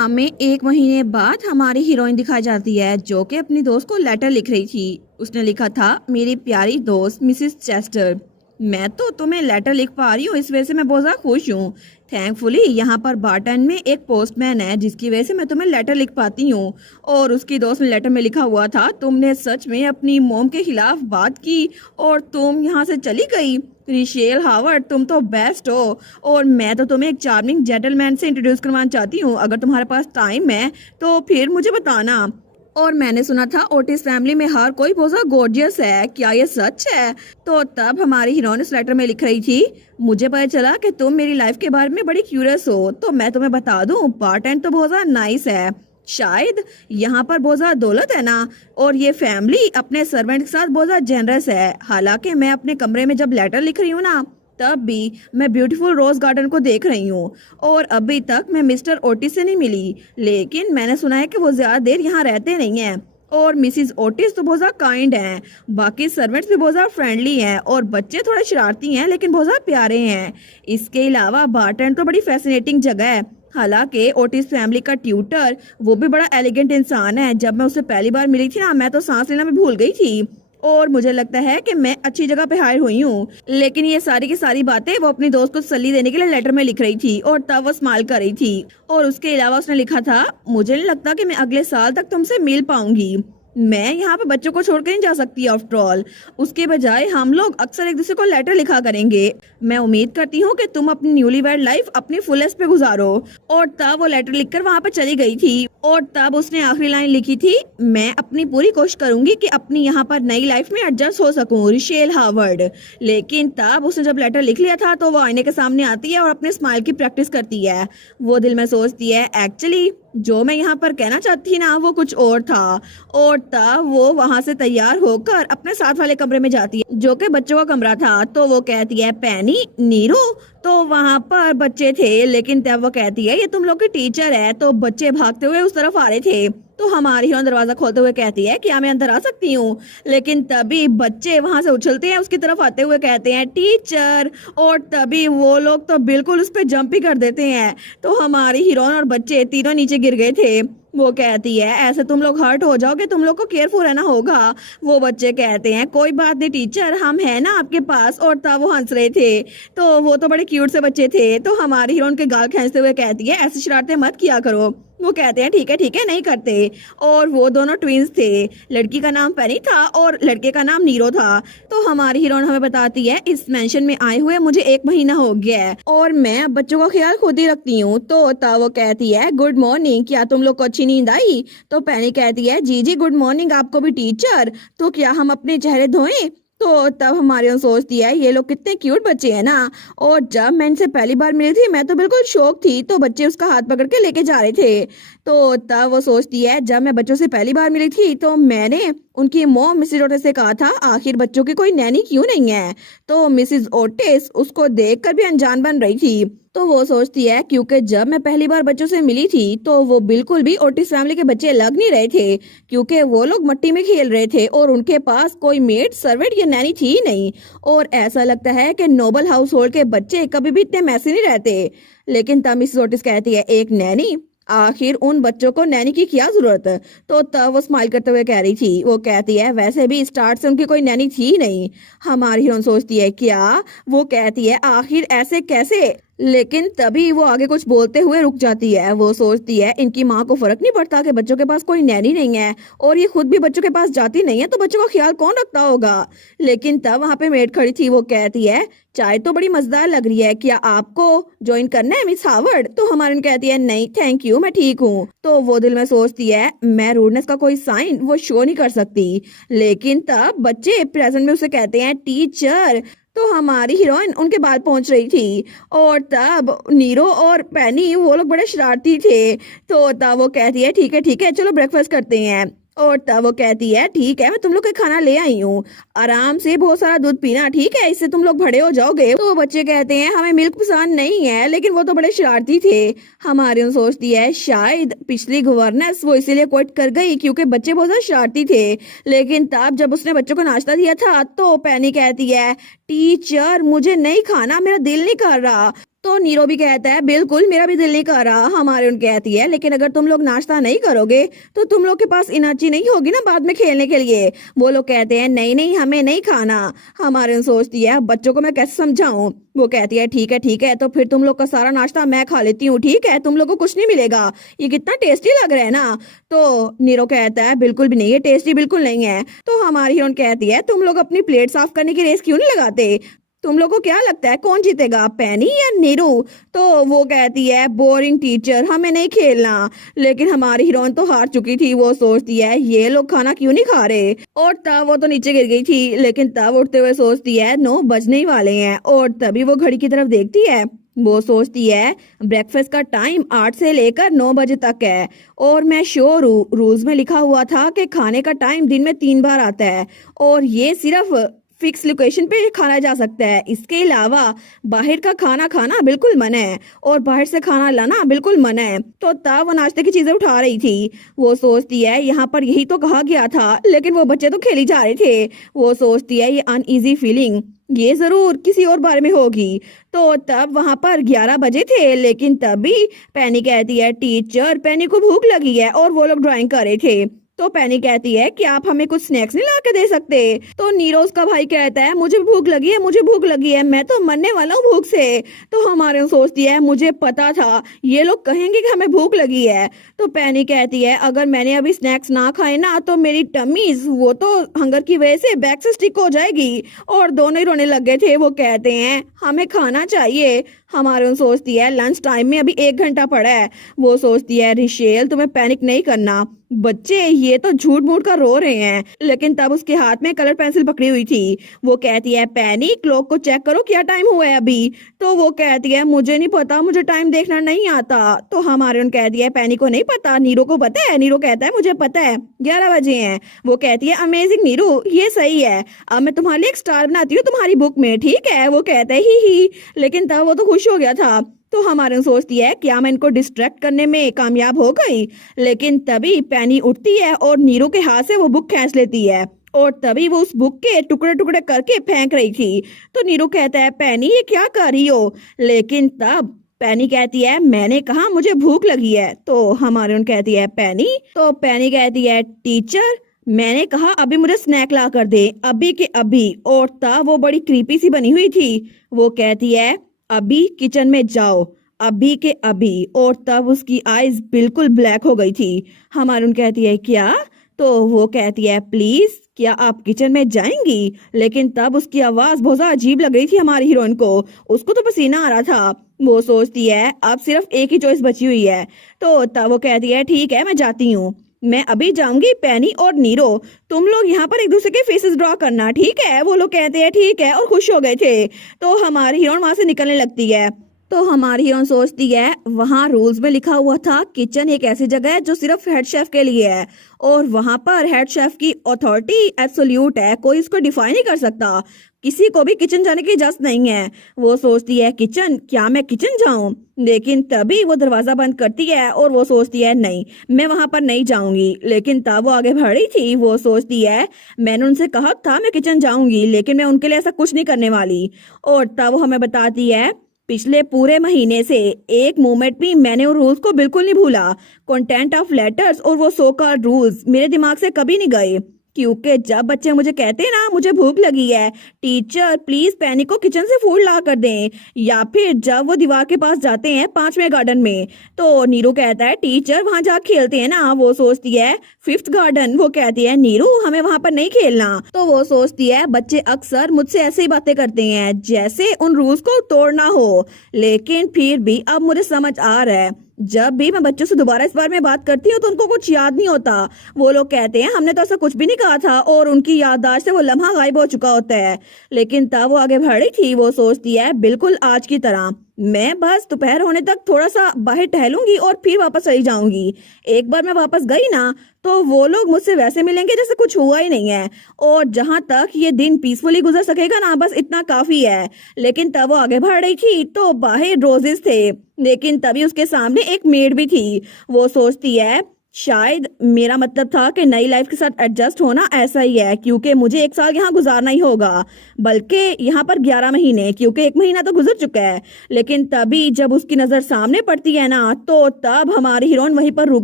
हमें 1 महीने बाद हमारी हीरोइन दिखाई जाती है जो कि अपनी दोस्त को लेटर लिख रही थी। उसने लिखा था, मेरी प्यारी दोस्त मिसिस चेस्टर, मैं तो तुम्हें लेटर लिख पा रही हूँ, इस वजह से मैं बहुत ज़्यादा खुश हूँ। थैंकफुली यहाँ पर बार्टन में एक पोस्टमैन है जिसकी वजह से मैं तुम्हें लेटर लिख पाती हूँ। और उसकी दोस्त ने लेटर में लिखा हुआ था, तुमने सच में अपनी मॉम के खिलाफ बात की और तुम यहाँ से चली गई। रिशेल हावर्ड, तुम तो बेस्ट हो और मैं तो तुम्हें एक चार्मिंग जेंटलमैन से इंट्रोड्यूस करवाना चाहती हूँ। अगर तुम्हारे पास टाइम है तो फिर मुझे बताना। और मैंने सुना था ओटिस फैमिली में हर कोई बहुत ज़्यादा गॉर्जियस है, क्या ये सच है? तो तब हमारी हीरोइन इस लेटर में लिख रही थी, मुझे पता चला कि तुम मेरी लाइफ के बारे में बड़ी क्यूरियस हो, तो मैं तुम्हें बता दूं, बार्टन तो बहुत ज़्यादा नाइस है। शायद यहाँ पर बहुत ज़्यादा दौलत है ना, और ये फैमिली अपने सर्वेंट के साथ बहुत ज़्यादा जेनरस है। हालांकि मैं अपने कमरे में जब लेटर लिख रही हूँ ना, तब भी मैं ब्यूटीफुल रोज गार्डन को देख रही हूँ और अभी तक मैं मिस्टर ओटिस से नहीं मिली, लेकिन मैंने सुना है कि वो ज्यादा देर यहाँ रहते नहीं हैं। और मिसिस ओटिस तो बहुत ज़्यादा काइंड हैं, बाकी सर्वेंट्स भी बहुत ज़्यादा फ्रेंडली हैं और बच्चे थोड़े शरारती हैं लेकिन बहुत ज़्यादा प्यारे हैं। इसके अलावा बार्टन तो बड़ी फैसिनेटिंग जगह है। हालांकि ओटिस फैमिली का ट्यूटर वो भी बड़ा एलिगेंट इंसान है। जब मैं उससे पहली बार मिली थी ना, मैं तो सांस लेना भी भूल गई थी और मुझे लगता है कि मैं अच्छी जगह पे हायर हुई हूँ। लेकिन ये सारी की सारी बातें वो अपनी दोस्त को तसल्ली देने के लिए लेटर में लिख रही थी और तब वो स्माइल कर रही थी। और उसके अलावा उसने लिखा था, मुझे नहीं लगता कि मैं अगले साल तक तुमसे मिल पाऊंगी। मैं यहाँ पे बच्चों को छोड़कर नहीं जा सकती आफ्टर ऑल। उसके बजाय हम लोग अक्सर एक दूसरे को लेटर लिखा करेंगे। मैं उम्मीद करती हूँ कि तुम अपनी न्यूली वेड लाइफ अपनी फुलेस्ट पे गुजारो। और तब वो लेटर लिखकर वहाँ पे चली गई थी और तब उसने आखिरी लाइन लिखी थी, मैं अपनी पूरी कोशिश करूंगी कि अपनी यहाँ पर नई लाइफ में एडजस्ट हो सकूं, रिशेल हावर्ड। लेकिन तब उसने जब लेटर लिख लिया था तो वो आईने के सामने आती है और अपने स्माइल की प्रैक्टिस करती है। वो दिल में सोचती है, एक्चुअली जो मैं यहाँ पर कहना चाहती थी ना वो कुछ और था। और तब वो वहां से तैयार होकर अपने साथ वाले कमरे में जाती है जो कि बच्चों का कमरा था। तो वो कहती है, पैनी, नीरू, तो वहां पर बच्चे थे, लेकिन तब वो कहती है, ये तुम लोग की टीचर है। तो बच्चे भागते हुए उस तरफ आ रहे थे। तो हमारी हीरोइन दरवाजा खोलते हुए कहती है, क्या मैं अंदर आ सकती हूँ? लेकिन तभी बच्चे वहां से उछलते हैं उसकी तरफ आते हुए कहते हैं, टीचर। और तभी वो लोग तो बिल्कुल उस पर जंप ही कर देते हैं। तो हमारी हीरोइन और बच्चे तीनों नीचे गिर गए थे। वो कहती है, ऐसे तुम लोग हर्ट हो जाओगे, तुम लोग को केयरफुल रहना होगा। वो बच्चे कहते हैं, कोई बात नहीं टीचर, हम है ना आपके पास। और तब वो हंस रहे थे। तो वो तो बड़े क्यूट से बच्चे थे। तो हमारी हीरोइन के गाल खींचते हुए कहती है, ऐसी शरारतें मत किया करो। वो कहते हैं, ठीक है नहीं करते। और वो दोनों ट्विंस थे, लड़की का नाम पेनी था और लड़के का नाम नीरो था। तो हमारी हीरोइन हमें बताती है, इस मेंशन में आए हुए मुझे 1 महीना हो गया है और मैं अब बच्चों का ख्याल खुद ही रखती हूँ। तो तब वो कहती है, गुड मॉर्निंग, क्या तुम लोग को अच्छी नींद आई? तो पेनी कहती है, जी जी गुड मॉर्निंग आपको भी टीचर, तो क्या हम अपने चेहरे धोएं? तो तब हमारी ओर सोचती है, ये लोग कितने क्यूट बच्चे हैं ना। और जब मैं इनसे पहली बार मिली थी मैं तो बिल्कुल शौक थी, तो बच्चे उसका हाथ पकड़ के लेके जा रहे थे। तो तब वो सोचती है, जब मैं बच्चों से पहली बार मिली थी तो मैंने उनकी मॉम मिसिस ओटिस से कहा था, आखिर बच्चों की कोई नैनी क्यों नहीं है? तो मिसिस ओटिस उसको देखकर भी अनजान बन रही थी। तो वो सोचती है, क्योंकि जब मैं पहली बार बच्चों से मिली थी तो वो बिल्कुल भी ओटिस फैमिली के बच्चे लग नहीं रहे थे, क्योंकि वो लोग मिट्टी में खेल रहे थे और उनके पास कोई मेड, सर्वेंट या नैनी थी ही नहीं। और ऐसा लगता है कि नोबल हाउस होल्ड के बच्चे कभी भी इतने मैसी नहीं रहते। लेकिन तब मिसिस ओटिस कहती है, एक नैनी? आखिर उन बच्चों को नैनी की क्या जरूरत? तो तब वो स्माइल करते हुए कह रही थी, वो कहती है, वैसे भी स्टार्ट से उनकी कोई नैनी थी नहीं। हमारी हीरोइन सोचती है, क्या? वो कहती है, आखिर ऐसे कैसे? लेकिन तभी वो आगे कुछ बोलते हुए रुक जाती है। वो सोचती है, इनकी माँ को फर्क नहीं पड़ता कि बच्चों के पास कोई नैनी नहीं है और ये खुद भी बच्चों के पास जाती नहीं है, तो बच्चों का ख्याल कौन रखता होगा? लेकिन तब वहां पे मेड खड़ी थी। वो कहती है, चाय तो बड़ी मजेदार लग रही है, क्या आपको ज्वाइन करना है मिस हावर्ड? तो हमारी कहती है, नहीं थैंक यू, मैं ठीक हूँ। तो वो दिल में सोचती है, मैं रूडनेस का कोई साइन वो शो नहीं कर सकती। लेकिन तब बच्चे प्रेजेंट में उसे कहते हैं, टीचर। तो हमारी हीरोइन उनके बाल पहुंच रही थी और तब नीरो और पैनी वो लोग बड़े शरारती थे। तो तब वो कहती है, ठीक है चलो ब्रेकफास्ट करते हैं। और तब वो कहती है, ठीक है मैं तुम लोग का खाना ले आई हूँ, आराम से बहुत सारा दूध पीना, ठीक है, इससे तुम लोग बड़े हो जाओगे। तो बच्चे कहते हैं, हमें मिल्क पसंद नहीं है, लेकिन वो तो बड़े शरारती थे। हमारी उन सोचती है, शायद पिछली गवर्नेंस वो इसीलिए क्विट कर गई क्योंकि बच्चे बहुत ज्यादा शरारती थे। लेकिन तब जब उसने बच्चों को नाश्ता दिया था तो पैनी कहती है, टीचर मुझे नहीं खाना, मेरा दिल नहीं कर रहा। तो नीरो भी कहता है बिल्कुल मेरा भी दिल नहीं कर रहा। हमारे उन कहती है लेकिन अगर तुम लोग नाश्ता नहीं करोगे तो तुम लोग के पास एनर्जी नहीं होगी ना बाद में खेलने के लिए। वो लोग कहते हैं नहीं नहीं हमें नहीं खाना। हमारे उन सोचती है बच्चों को मैं कैसे समझाऊं। वो कहती है ठीक है तो फिर तुम लोग का सारा नाश्ता मैं खा लेती हूँ, ठीक है तुम लोग को कुछ नहीं मिलेगा। ये कितना टेस्टी लग रहा है ना। तो नीरो कहता है बिल्कुल भी नहीं, ये टेस्टी बिल्कुल नहीं है। तो हमारी हीरोइन कहती है तुम लोग अपनी प्लेट साफ करने की रेस क्यों नहीं लगाते। तुम लोग को क्या लगता है कौन जीतेगा, पेनी या नीरू। तो वो कहती है बोरिंग टीचर, हमें नहीं खेलना। लेकिन हमारी हीरोइन तो हार चुकी थी। वो सोचती है ये लोग खाना क्यों नहीं खा रहे। और तब वो तो नीचे गिर गई थी, लेकिन तब उठते हुए सोचती है 9 बजने ही वाले हैं। और तभी वो घड़ी की तरफ देखती है। वो सोचती है ब्रेकफास्ट का टाइम 8 से लेकर 9 बजे तक है और मैं श्योर हूँ रूल्स में लिखा हुआ था कि खाने का टाइम दिन में 3 बार आता है और ये सिर्फ फिक्स लोकेशन पे खाना जा सकता है। इसके अलावा बाहर का खाना खाना बिल्कुल मना है और बाहर से खाना लाना बिल्कुल मना है। तो तब वो नाश्ते की चीजें उठा रही थी। वो सोचती है यहाँ पर यही तो कहा गया था, लेकिन वो बच्चे तो खेली जा रहे थे। वो सोचती है ये अनईजी फीलिंग ये जरूर किसी और बारे में होगी। तो तब वहां पर 11 बजे थे, लेकिन तभी पेनी कहती है टीचर पेनी को भूख लगी है और वो लोग ड्राइंग कर रहे थे। तो पेनी कहती है कि आप हमें कुछ स्नैक्स नहीं ला के दे सकते। तो नीरो उसका भाई कहता है मुझे भूख लगी है, मुझे भूख लगी है, मैं तो मरने वाला हूँ भूख से। तो हमारे सोचती है मुझे पता था ये लोग कहेंगे कि हमें भूख लगी है। तो पेनी कहती है अगर मैंने अभी स्नैक्स ना खाए ना तो मेरी टमीज वो तो हंगर की वजह से बैक से स्टिक हो जाएगी। और दोनों ही रोने लग गए थे। वो कहते हैं हमें खाना चाहिए। हमारे सोचती है लंच टाइम में अभी 1 घंटा पड़ा है। वो सोचती है रिशेल तुम्हें पैनिक नहीं करना, बच्चे ये तो झूठ मूठ कर रो रहे हैं। लेकिन तब उसके हाथ में कलर पेंसिल पकड़ी हुई थी। वो कहती है पैनी क्लॉक को चेक करो क्या टाइम हुआ है अभी। तो वो कहती है मुझे नहीं पता, मुझे टाइम देखना नहीं आता। तो हमारे उन कहती है पैनी को नहीं पता, नीरो को पता है। नीरो कहता है मुझे पता है 11 बजे हैं। वो कहती है अमेजिंग नीरू ये सही है, अब मैं तुम्हारे लिए एक स्टार बनाती हूँ तुम्हारी बुक में, ठीक है। वो कहता है ही। लेकिन तब वो तो खुश हो गया था। तो हमारे सोचती है क्या मैं इनको डिस्ट्रैक्ट करने में कामयाब हो गई। लेकिन तभी पैनी उठती है और नीरू के हाथ से वो बुक खींच लेती है और तभी वो उस बुक के टुकड़े टुकड़े करके फेंक रही थी। तो नीरू कहता है पैनी ये क्या कर रही हो। लेकिन तब पैनी कहती है मैंने कहा मुझे भूख लगी है। तो हमारे उन कहती है पैनी। तो पैनी कहती है टीचर मैंने कहा अभी मुझे स्नैक ला कर दे, अभी के अभी। और तब वो बड़ी क्रीपी सी बनी हुई थी। वो कहती है अभी किचन में जाओ, अभी के अभी। और तब उसकी आईज बिल्कुल ब्लैक हो गई थी। हमारे उन कहती है क्या। तो वो कहती है प्लीज क्या आप किचन में जाएंगी। लेकिन तब उसकी आवाज बहुत ज्यादा अजीब लग रही थी हमारी हीरोइन को, उसको तो पसीना आ रहा था। वो सोचती है अब सिर्फ एक ही चॉइस बची हुई है। तो तब वो कहती है ठीक है मैं जाती हूँ, मैं अभी जाऊंगी। पैनी और नीरो तुम लोग यहाँ पर एक दूसरे के फेसेस ड्रॉ करना, ठीक है। वो लोग कहते हैं ठीक है और खुश हो गए थे। तो हमारी हीरोइन वहां से निकलने लगती है। तो हमारी हीरोइन सोचती है वहां रूल्स में लिखा हुआ था किचन एक ऐसी जगह है जो सिर्फ हेड शेफ के लिए है और वहां पर हेड शेफ की अथॉरिटी एब्सोल्यूट है, कोई इसको डिफाइन नहीं कर सकता, किसी को भी किचन जाने की इजाजत नहीं है। वो सोचती है किचन, क्या मैं किचन जाऊं। लेकिन तभी वो दरवाजा बंद करती है और वो सोचती है नहीं मैं वहां पर नहीं जाऊंगी। लेकिन तब वो आगे बढ़ी थी। वो सोचती है मैंने उनसे कहा था मैं किचन जाऊंगी, लेकिन मैं उनके लिए ऐसा कुछ नहीं करने वाली। और तब वो हमें बताती है पिछले पूरे महीने से एक मोमेंट भी मैंने उन रूल्स को बिल्कुल नहीं भूला। कंटेंट ऑफ लेटर्स और वो सो कॉल्ड रूल्स मेरे दिमाग से कभी नहीं गए, क्योंकि जब बच्चे मुझे कहते हैं ना मुझे भूख लगी है टीचर प्लीज पैनी को किचन से फूड ला कर दें, या फिर जब वो दीवार के पास जाते हैं 5वें गार्डन में तो नीरू कहता है टीचर वहां जा खेलते हैं ना। वो सोचती है 5th गार्डन। वो कहती है नीरू हमें वहां पर नहीं खेलना। तो वो सोचती है बच्चे अक्सर मुझसे ऐसे ही बातें करते हैं जैसे उन रूल्स को तोड़ना हो। लेकिन फिर भी अब मुझे समझ आ रहा है जब भी मैं बच्चों से दोबारा इस बारे में बात करती हूँ तो उनको कुछ याद नहीं होता। वो लोग कहते हैं हमने तो ऐसा कुछ भी नहीं कहा था और उनकी याददाश्त से वो लम्हा गायब हो चुका होता है। लेकिन तब वो आगे बढ़ी थी। वो सोचती है बिल्कुल आज की तरह मैं बस दोपहर होने तक थोड़ा सा बाहर टहलूंगी और फिर वापस चली जाऊंगी। एक बार मैं वापस गई ना तो वो लोग मुझसे वैसे मिलेंगे जैसे कुछ हुआ ही नहीं है और जहां तक ये दिन पीसफुली गुजर सकेगा ना बस इतना काफी है। लेकिन तब वो आगे बढ़ रही थी तो बाहर रोजेस थे, लेकिन तभी उसके सामने एक मेड भी थी। वो सोचती है शायद मेरा मतलब था कि नई लाइफ के साथ एडजस्ट होना ऐसा ही है, क्योंकि मुझे 1 साल यहाँ गुजारना ही होगा, बल्कि यहाँ पर 11 महीने, क्योंकि 1 महीना तो गुजर चुका है। लेकिन तभी जब उसकी नजर सामने पड़ती है ना, तो तब हमारी हीरोइन वहीं पर रुक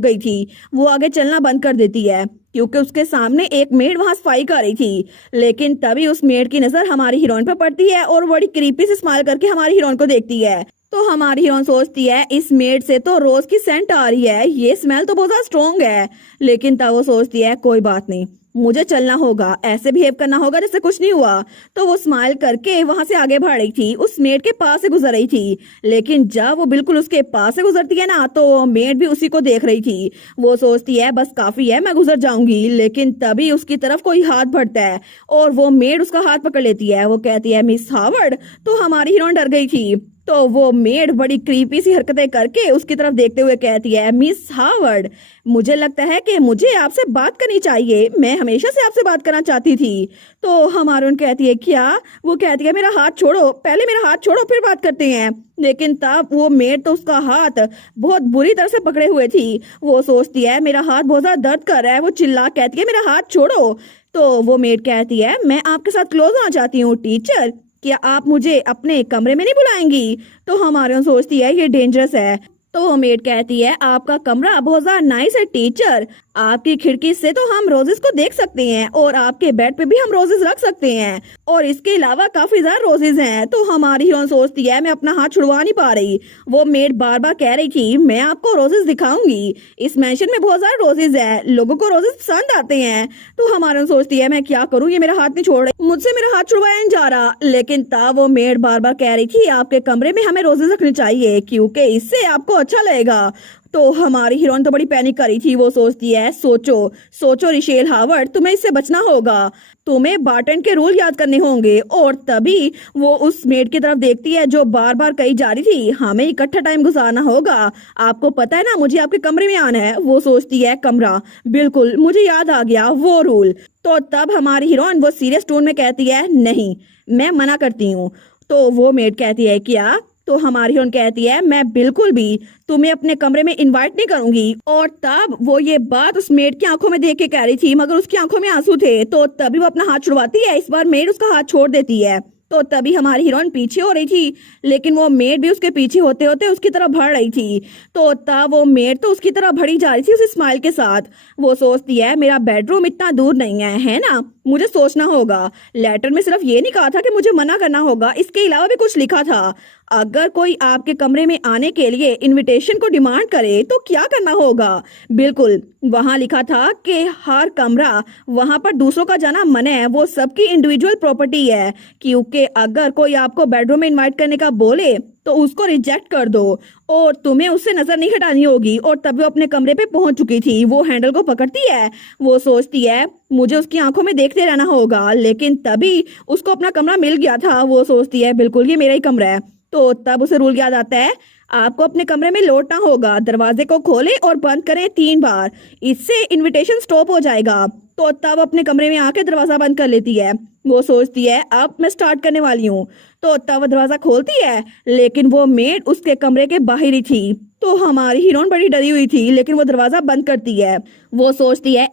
गई थी। वो आगे चलना बंद कर देती है, क्योंकि उसके सामने एक मेड वहां सफाई कर रही थी। लेकिन तभी उस मेड की नजर हमारी हीरोइन पर पड़ती है और बड़ी क्रीपी से स्माइल करके हमारी हीरोइन को देखती है। तो हमारी हीरोइन सोचती है इस मेड से तो रोज की सेंट आ रही है, ये स्मेल तो बहुत ज्यादा स्ट्रॉन्ग है। लेकिन तब वो सोचती है कोई बात नहीं, मुझे चलना होगा, ऐसे बिहेव करना होगा जैसे कुछ नहीं हुआ। तो वो स्माइल करके वहां से आगे बढ़ रही थी, उस मेड के पास से गुजर रही थी। लेकिन जब वो बिल्कुल उसके पास से गुजरती है ना, तो मेड भी उसी को देख रही थी। वो सोचती है बस काफी है, मैं गुजर जाऊंगी। लेकिन तभी उसकी तरफ कोई हाथ बढ़ता है और वो मेड उसका हाथ पकड़ लेती है। वो कहती है मिस हावर्ड। तो हमारी हीरोइन डर गई थी। तो वो मेड बड़ी क्रीपी सी हरकतें करके उसकी तरफ देखते हुए कहती है मिस हावर्ड, मुझे लगता है कि मुझे आपसे बात करनी चाहिए, मैं हमेशा से आपसे बात करना चाहती थी। तो हमारी उन कहती है क्या? वो कहती है मेरा हाथ छोड़ो, पहले मेरा हाथ छोड़ो फिर बात करते हैं। लेकिन तब वो मेड तो उसका हाथ बहुत बुरी तरह से पकड़े हुए थी। वो सोचती है मेरा हाथ बहुत ज्यादा दर्द कर रहा है। वो चिल्ला कहती है मेरा हाथ छोड़ो। तो वो मेड कहती है मैं आपके साथ क्लोज होना चाहती हूँ टीचर, क्या आप मुझे अपने कमरे में नहीं बुलाएंगी? तो हमारे यहाँ सोचती है ये डेंजरस है। तो वो मेड कहती है आपका कमरा बहुत ज्यादा नाइस है टीचर, आपकी खिड़की से तो हम रोजेस को देख सकते हैं और आपके बेड पे भी हम रोजेस रख सकते हैं और इसके अलावा काफी ज्यादा रोजेस हैं। तो हमारी हीरोइन सोचती है मैं अपना हाथ छुड़वा नहीं पा रही। वो मेड बार बार कह रही थी मैं आपको रोजेस दिखाऊंगी, इस मैंशन में बहुत सारे रोजेस है, लोगों को रोजेस पसंद आते हैं। तो हमारी सोचती है मैं क्या करूँ, ये मेरा हाथ नहीं छोड़ रही, मुझसे मेरा हाथ छुड़वाया नहीं जा रहा। लेकिन तब वो मेड बार बार कह रही थी आपके कमरे में हमें रोजेस रखने चाहिए क्योंकि इससे आपको अच्छा लगेगा। तो हमारी हीरोइन तो बड़ी पैनिक करी थी। वो सोचती है सोचो सोचो रिशेल हावर्ड, तुम्हें इससे बचना होगा, तुम्हें बार्टन के रूल याद करने होंगे। और तभी वो उस मेड की तरफ देखती है जो बार बार कही जा रही थी हमें इकट्ठा टाइम गुजारना होगा, आपको पता है ना मुझे आपके कमरे में आना है। वो सोचती है कमरा, बिल्कुल मुझे याद आ गया वो रूल। तो तब हमारी हीरोइन वो सीरियस टोन में कहती है नहीं मैं मना करती हूँ। तो वो मेड कहती है क्या? तो हमारी हीरोइन कहती है मैं बिल्कुल भी तुम्हें अपने कमरे में इनवाइट नहीं करूंगी। और तब वो ये बात उस मेड की आंखों में देख के कह रही थी, मगर उसकी आंखों में आंसू थे। तो तभी वो अपना हाथ छुड़वाती है, इस बार मेड उसका हाथ छोड़ देती है। तो तभी हमारी हीरोइन पीछे हो रही थी, लेकिन वो मेड भी उसके पीछे होते होते उसकी तरफ बढ़ रही थी। तो तब वो मेड तो उसकी तरफ बढ़ी जा रही थी उस स्माइल के साथ। वो सोचती है मेरा बेडरूम इतना दूर नहीं है ना, मुझे सोचना होगा। लेटर में सिर्फ ये नहीं कहा था कि मुझे मना करना होगा, इसके अलावा भी कुछ लिखा था। अगर कोई आपके कमरे में आने के लिए इनविटेशन को डिमांड करे तो क्या करना होगा? बिल्कुल वहां लिखा था कि हर कमरा वहां पर दूसरों का जाना मना है, वो सबकी इंडिविजुअल प्रॉपर्टी है, क्योंकि अगर कोई आपको बेडरूम में इनवाइट करने का बोले तो उसको रिजेक्ट कर दो और तुम्हें उससे नजर नहीं हटानी होगी। और तब वो अपने कमरे पे पहुंच चुकी थी। वो हैंडल को पकड़ती है, वो सोचती है मुझे उसकी आंखों में देखते रहना होगा। लेकिन तभी उसको अपना कमरा मिल गया था। वो सोचती है बिल्कुल ये मेरा ही कमरा है। तो तब उसे रूल याद आता है आपको अपने कमरे में लौटना होगा, दरवाजे को खोलें और बंद करें 3 बार, इससे इनविटेशन स्टॉप हो जाएगा। तो तब अपने कमरे में आके दरवाजा बंद कर लेती है। वो सोचती है अब मैं स्टार्ट करने वाली हूँ। तो तब वो दरवाजा खोलती है, लेकिन वो मेड उसके कमरे के बाहर ही थी। तो हमारी हीरोइन बड़ी डरी हुई थी, लेकिन वो दरवाजा बंद करती है। वो सोचती है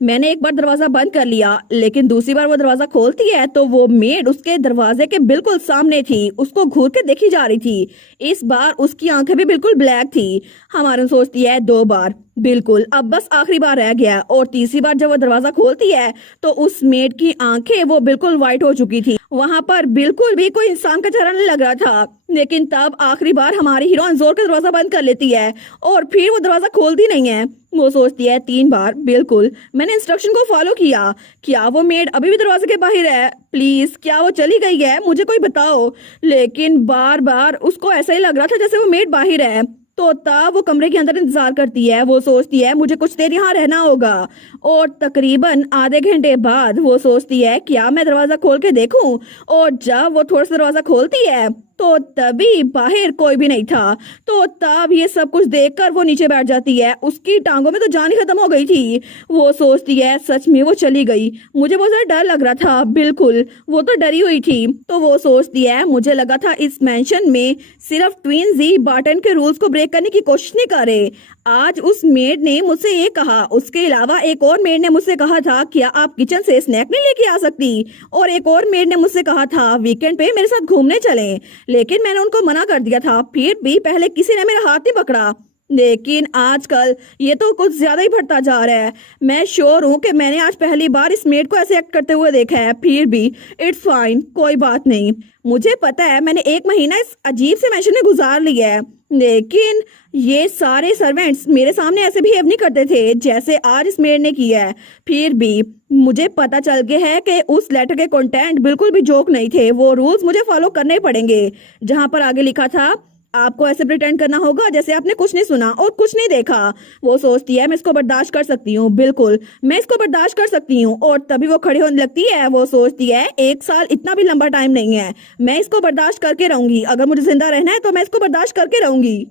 मैंने एक बार दरवाजा बंद कर लिया, लेकिन दूसरी बार वो दरवाजा खोलती है तो वो मेड उसके दरवाजे के बिल्कुल सामने थी, उसको घूर के देखी जा रही थी। इस बार उसकी आंखें भी बिल्कुल ब्लैक थी। हमारी सोचती है 2 बार, बिल्कुल अब बस आखिरी बार रह गया। और तीसरी बार जब वो दरवाजा खोलती है तो उस मेड की आंखें वो बिल्कुल व्हाइट हो चुकी थी, वहां पर बिल्कुल भी कोई इंसान का चेहरा नहीं लग रहा था। लेकिन तब आखिरी बार हमारी हीरोइन जोर के दरवाजा बंद कर लेती है और फिर वो दरवाजा खोलती नहीं है। वो सोचती है 3 बार, बिल्कुल मैंने इंस्ट्रक्शन को फॉलो किया, क्या वो मेड अभी भी दरवाजे के बाहर है? प्लीज क्या वो चली गई है? मुझे कोई बताओ। लेकिन बार बार उसको ऐसा ही लग रहा था जैसे वो मेड बाहर है। तो तब वो कमरे के अंदर इंतजार करती है। वो सोचती है मुझे कुछ देर यहाँ रहना होगा। और तकरीबन आधे घंटे बाद वो सोचती है क्या मैं दरवाजा खोल के देखूं। और जब वो थोड़ा सा दरवाजा खोलती है तो तभी बाहर कोई भी नहीं था। तो तब ये सब कुछ देखकर वो नीचे बैठ जाती है। उसकी टांगों में तो जान ही खत्म हो गई थी। वो सोचती है सच में वो चली गई। मुझे बहुत ज्यादा डर लग रहा था। बिल्कुल वो तो डरी हुई थी। तो वो सोचती है मुझे लगा था इस मेंशन में सिर्फ ट्विंस ही बार्टन के रूल्स को ब्रेक करने की कोशिश नहीं कर रहे। आज उस मेड ने मुझसे ये कहा। उसके अलावा एक और मेड ने मुझसे कहा था क्या आप किचन से स्नैक नहीं लेके आ सकती। और एक और मेड ने मुझसे कहा था वीकेंड पे मेरे साथ घूमने चलें। लेकिन मैंने उनको मना कर दिया था। फिर भी पहले किसी ने मेरा हाथ नहीं पकड़ा। लेकिन आजकल ये तो कुछ ज्यादा ही बढ़ता जा रहा है। मैं श्योर हूँ कि मैंने आज पहली बार इस मेड को ऐसे एक्ट करते हुए देखा है। फिर भी इट्स फाइन, कोई बात नहीं। मुझे पता है मैंने 1 महीना इस अजीब से मैंशन में गुजार लिया है। लेकिन ये सारे सर्वेंट्स मेरे सामने ऐसे बिहेव नहीं करते थे जैसे आज इस मेड ने किया है। फिर भी मुझे पता चल गया है कि उस लेटर के कंटेंट बिल्कुल भी जोक नहीं थे। वो रूल्स मुझे फॉलो करने पड़ेंगे। जहां पर आगे लिखा था आपको ऐसे प्रिटेंड करना होगा जैसे आपने कुछ नहीं सुना और कुछ नहीं देखा। वो सोचती है मैं इसको बर्दाश्त कर सकती हूँ। बिल्कुल मैं इसको बर्दाश्त कर सकती हूँ। और तभी वो खड़ी होने लगती है। वो सोचती है 1 साल इतना भी लंबा टाइम नहीं है। मैं इसको बर्दाश्त करके रहूंगी। अगर मुझे जिंदा रहना है तो मैं इसको बर्दाश्त करके रहूंगी।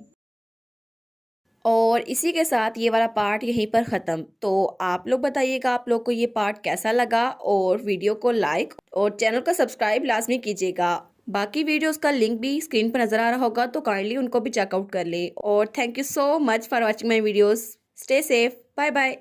और इसी के साथ ये वाला पार्ट यहीं पर ख़त्म। तो आप लोग बताइएगा आप लोग को ये पार्ट कैसा लगा। और वीडियो को लाइक और चैनल को सब्सक्राइब लाजमी कीजिएगा। बाकी वीडियोस का लिंक भी स्क्रीन पर नज़र आ रहा होगा तो काइंडली उनको भी चेकआउट कर ले। और thank you so much for watching my videos. Stay safe, bye bye.